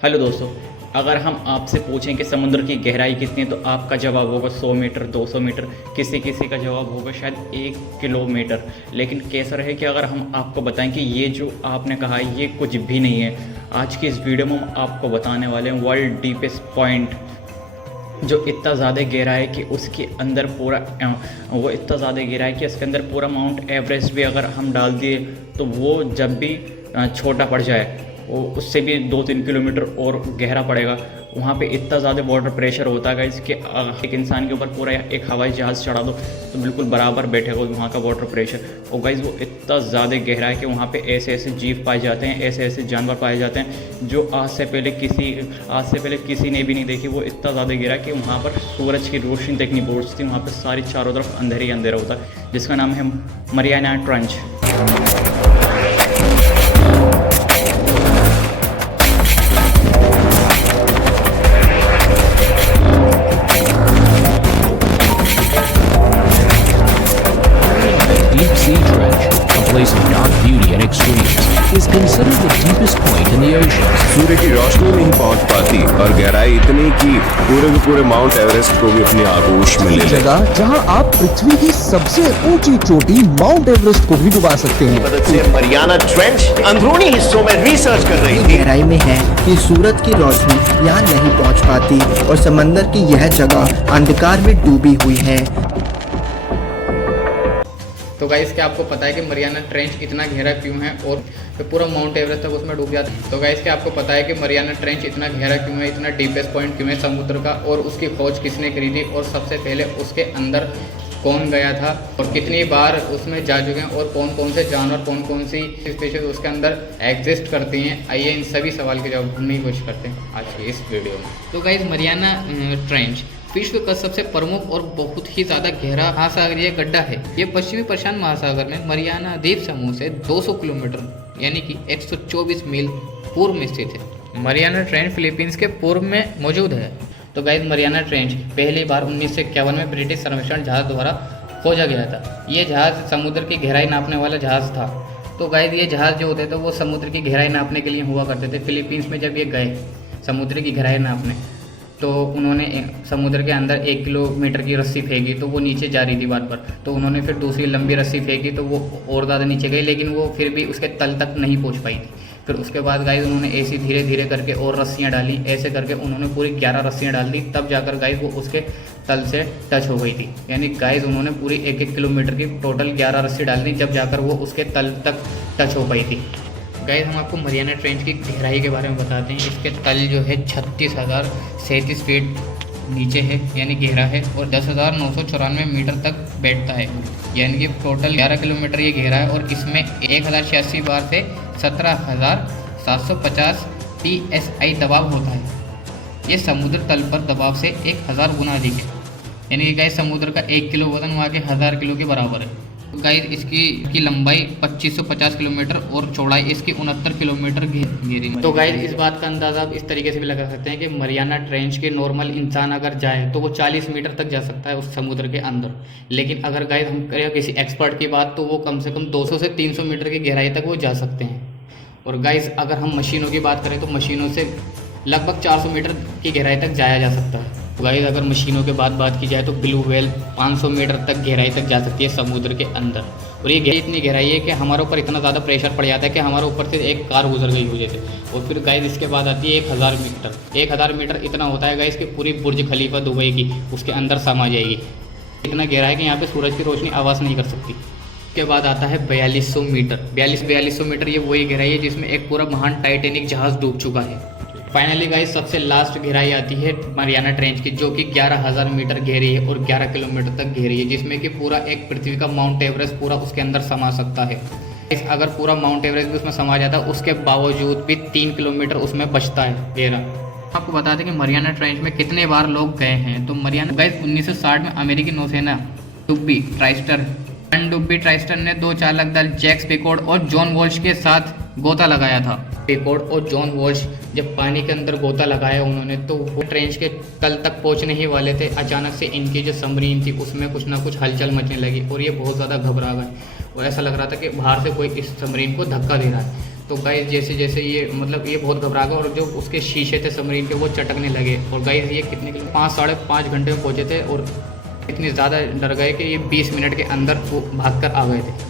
Hello दोस्तों, अगर हम आपसे पूछें कि समुद्र की गहराई कितनी है तो आपका जवाब होगा 100 मीटर, 200 मीटर, किसी किसी का जवाब होगा शायद 1 किलोमीटर। लेकिन कैसा रहे कि अगर हम आपको बताएं कि ये जो आपने कहा है ये कुछ भी नहीं है। आज की इस वीडियो में हम आपको बताने वाले हैं वर्ल्ड डीपेस्ट पॉइंट, जो इतना ज़्यादा गहरा है कि उसके अंदर पूरा वो इतना ज़्यादा गहरा है कि इसके अंदर पूरा माउंट एवरेस्ट भी अगर हम डाल दिए तो वो जब भी छोटा पड़ जाए वो उससे भी 2-3 किलोमीटर और गहरा पड़ेगा। वहाँ पे इतना ज़्यादा वाटर प्रेशर होता है कि एक इंसान के ऊपर पूरा एक हवाई जहाज़ चढ़ा दो तो बिल्कुल बराबर बैठेगा वहाँ का वाटर प्रेशर। और गाइस वो इतना ज़्यादा गहरा है कि वहाँ पे ऐसे ऐसे जीव पाए जाते हैं, ऐसे ऐसे जानवर पाए जाते हैं जो आज से पहले किसी ने भी नहीं देखी। वो इतना ज़्यादा गहरा है कि वहाँ पर सूरज की रोशनी तक नहीं पहुँचती। वहाँ पर सारी चारों तरफ अंधेरा ही अंधेरा होता है, जिसका नाम है Mariana trench. Deep Sea Trench, a place of dark beauty and extremes, is considered the deepest point in the ocean. सूर्य की रोशनी नहीं पहुंच पाती और गहराई इतनी कि पूरे के पूरे माउंट एवरेस्ट को भी अपनी आगोश में ले ले। जगह जहां आप पृथ्वी की सबसे ऊंची चोटी माउंट एवरेस्ट को भी डुबा सकते हैं। मदद से मरियाना ट्रेंच अंदरूनी हिस्सों में रिसर्च कर रही थी। गहराई में है कि सूरज की रोशनी यहाँ नहीं पहुँच पाती और समंदर की यह जगह अंधकार में डूबी हुई है। तो गाइस क्या आपको पता है कि मरियाना ट्रेंच इतना गहरा क्यों है और फिर पूरा माउंट एवरेस्ट तक उसमें डूब जाता है। तो गाइस क्या आपको पता है कि मरियाना ट्रेंच इतना गहरा क्यों है, इतना डीपेस्ट पॉइंट क्यों है समुद्र का, और उसकी खोज किसने करी थी और सबसे पहले उसके अंदर कौन गया था और कितनी बार उसमें जा चुके हैं और कौन कौन से जानवर, कौन कौन सी स्पीशीज उसके अंदर एग्जिस्ट करती हैं। आइए इन सभी सवाल के जवाब ढूंढने की कोशिश करते हैं आज की इस वीडियो में। तो गाइस मरियाना ट्रेंच विश्व का सबसे प्रमुख और बहुत ही ज़्यादा गहरा महासागरीय गड्ढा है। ये पश्चिमी प्रशांत महासागर में मरियाना द्वीप समूह से 200 किलोमीटर यानी कि 124 मील पूर्व में स्थित है। मरियाना ट्रेंच फिलीपींस के पूर्व में मौजूद है। तो गाइस मरियाना ट्रेंच पहली बार 1951 में ब्रिटिश सर्वेक्षण जहाज द्वारा खोजा गया था। ये जहाज समुद्र की गहराई नापने वाला जहाज था। तो गाइस ये जहाज जो होते थे वो समुद्र की गहराई नापने के लिए हुआ करते थे। फिलीपींस में जब ये गए समुद्र की गहराई नापने तो उन्होंने समुद्र के अंदर 1 किलोमीटर की रस्सी फेंकी तो वो नीचे जा रही थी बार बार। तो उन्होंने फिर दूसरी लंबी रस्सी फेंकी तो वो और ज़्यादा नीचे गई, लेकिन वो फिर भी उसके तल तक नहीं पहुंच पाई थी। फिर उसके बाद गाइस उन्होंने ऐसी धीरे धीरे करके और रस्सियाँ डाली, ऐसे करके उन्होंने पूरी 11 रस्सियाँ डाल दी, तब जाकर गाइस वो उसके तल से टच हो गई थी। यानी गाइस उन्होंने पूरी 1-1 किलोमीटर की टोटल 11 रस्सी डाल दी, जब जाकर वो उसके तल तक टच हो पाई थी। गाइस हम आपको मरियाना ट्रेंच की गहराई के बारे में बताते हैं। इसके तल जो है 36,037 फीट नीचे है यानी गहरा है और 10,994 मीटर तक बैठता है, यानी कि टोटल 11 किलोमीटर ये गहरा है। और इसमें 1086 बार से 17,750 psi दबाव होता है। ये समुद्र तल पर दबाव से 1000 गुना अधिक है, यानी कि गाइस समुद्र का 1 किलो वजन वहाँ के 1000 किलो के बराबर है। गाइस इसकी लंबाई 2550 किलोमीटर और चौड़ाई इसकी 69 किलोमीटर गहरी। तो गाइस इस बात का अंदाज़ा आप इस तरीके से भी लगा सकते हैं कि मरियाना ट्रेंच के नॉर्मल इंसान अगर जाए तो वो 40 मीटर तक जा सकता है उस समुद्र के अंदर। लेकिन अगर गाइस हम करें किसी एक्सपर्ट की बात तो वो कम से कम 200 से 300 मीटर की गहराई तक वो जा सकते हैं। और गाइस अगर हम मशीनों की बात करें तो मशीनों से लगभग 400 मीटर की गहराई तक जाया जा सकता है। तो गाइस अगर मशीनों के बात की जाए तो ब्लू व्हेल 500 मीटर तक गहराई तक जा सकती है समुद्र के अंदर। और ये गहराई इतनी गहराई है कि हमारे ऊपर इतना ज़्यादा प्रेशर पड़ जाता है कि हमारे ऊपर से एक कार गुजर गई हो जैसे। और फिर गाइस इसके बाद आती है 1000 मीटर। 1000 मीटर इतना होता है गाइस कि पूरी बुर्ज खलीफा दुबई की उसके अंदर समा जाएगी। इतना गहरा है कि यहाँ पर सूरज की रोशनी आवाज़ नहीं कर सकती। उसके बाद आता है 4200 मीटर। 4200 मीटर ये वही गहराई है जिसमें एक पूरा महान टाइटैनिक जहाज़ डूब चुका है। फाइनली गाइस सबसे लास्ट गहराई आती है मरियाना ट्रेंच की, जो कि 11,000 मीटर गहरी है और 11 किलोमीटर तक गहरी है, जिसमें कि पूरा एक पृथ्वी का माउंट एवरेस्ट पूरा उसके अंदर समा सकता है। अगर पूरा माउंट एवरेस्ट भी उसमें समा जाता है उसके बावजूद भी 3 किलोमीटर उसमें बचता है गहरा। आपको बता दें कि मरियाना ट्रेंच में कितने बार लोग गए हैं। तो मरियाना गाइस 1960 में अमेरिकी नौसेना डुब्बी ट्राइस्टर पनडुब्बी ट्राइस्टर ने 2 चालक दल जैक्स पिकॉर्ड और जॉन वॉल्श के साथ गोता लगाया था। पिकॉर्ड और जॉन वॉल्श जब पानी के अंदर गोता लगाया उन्होंने तो वो ट्रेंच के तल तक पहुंचने ही वाले थे। अचानक से इनकी जो सबमरीन थी उसमें कुछ ना कुछ हलचल मचने लगी और ये बहुत ज़्यादा घबरा गए और ऐसा लग रहा था कि बाहर से कोई इस सबमरीन को धक्का दे रहा है। तो गाइस जैसे जैसे ये मतलब ये बहुत घबरा गया और जो उसके शीशे थे सबमरीन के वो चटकने लगे। और गाइस ये कितने किलो 5-5.5 घंटे में पहुँचे थे और इतने ज़्यादा डर गए कि ये 20 मिनट के अंदर वो भाग कर आ गए थे।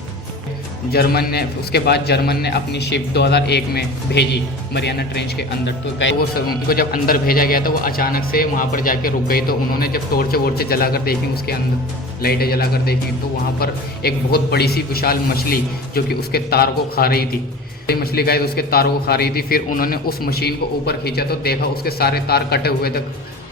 उसके बाद जर्मन ने अपनी शिप 2001 में भेजी मरियाना ट्रेंच के अंदर। तो गाइस वो सब उनको जब अंदर भेजा गया तो वो अचानक से वहाँ पर जाके रुक गई। तो उन्होंने जब टॉर्च जला कर देखी, उसके अंदर लाइटें जला कर देखी, तो वहाँ पर एक बहुत बड़ी सी विशाल मछली जो कि उसके तार को खा रही थी। ये मछली गाइस उसके तारों को खा रही थी। फिर उन्होंने उस मशीन को ऊपर खींचा तो देखा उसके सारे तार कटे हुए थे।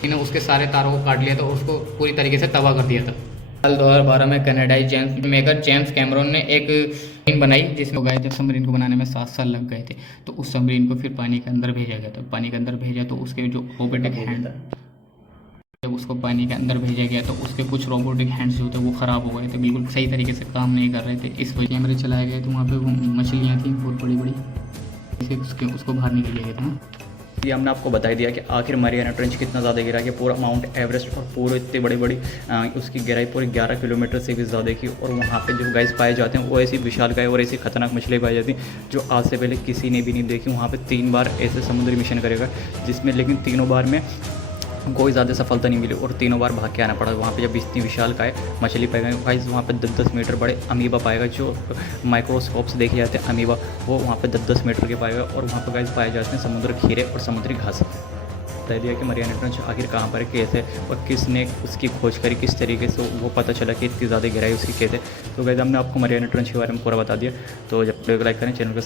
इन्हें उसके सारे तारों को काट लिया था, उसको पूरी तरीके से तबाह कर दिया था। साल 2012 में कनाडाई जेम्स कैमरन ने एक सबमरीन बनाई जिसमें गए जब सबमरीन को बनाने में 7 साल लग गए थे। तो उस सबमरीन को फिर पानी के अंदर भेजा गया। तो पानी के अंदर भेजा तो उसके जो रोबोटिक हैंड, जब उसको पानी के अंदर भेजा गया तो उसके कुछ रोबोटिक हैंड्स जो थे वो ख़राब हो गए थे, बिल्कुल सही तरीके से काम नहीं कर रहे थे। इस वजह कैमरे चलाए गए तो वहाँ पे मछलियाँ थी बहुत बड़ी बड़ी, उसको बाहर निकल गया था। ये हमने आपको बता दिया कि आखिर मरियाना ट्रेंच कितना ज़्यादा गिरा कि पूरा माउंट एवरेस्ट और पूरे इतनी बड़ी बड़ी उसकी गहराई पूरी 11 किलोमीटर से भी ज़्यादा की। और वहाँ पे जो गाइस पाए जाते हैं वो ऐसी विशालकाय और ऐसी खतरनाक मछली पाई जाती हैं जो आज से पहले किसी ने भी नहीं देखी। वहाँ पे 3 बार ऐसे समुद्री मिशन करेगा जिसमें लेकिन तीनों बार में कोई ज़्यादा सफलता नहीं मिली और तीनों बार भाग के आना पड़ा। वहाँ पे जब इतनी विशालकाय मछली पाएगा गाइस, वहाँ पे 10-10 मीटर बड़े अमीबा पाएगा जो माइक्रोस्कोप से देखे जाते हैं अमीबा, वो वहाँ पे 10-10 मीटर के पाएगा। और वहाँ पे गाइस पाए जाते हैं समुद्र खीरे और समुद्री घास। बता दिया कि मरियाना ट्रेंच आखिर कहाँ पर कैसे और किसने उसकी खोज करी, किस तरीके से वो पता चला कि इतनी ज़्यादा गहराई उसकी कैसे। तो गाइस हमने आपको मरियाना ट्रेंच के बारे में पूरा बता दिया। तो जब वीडियो को लाइक करें, चैनल को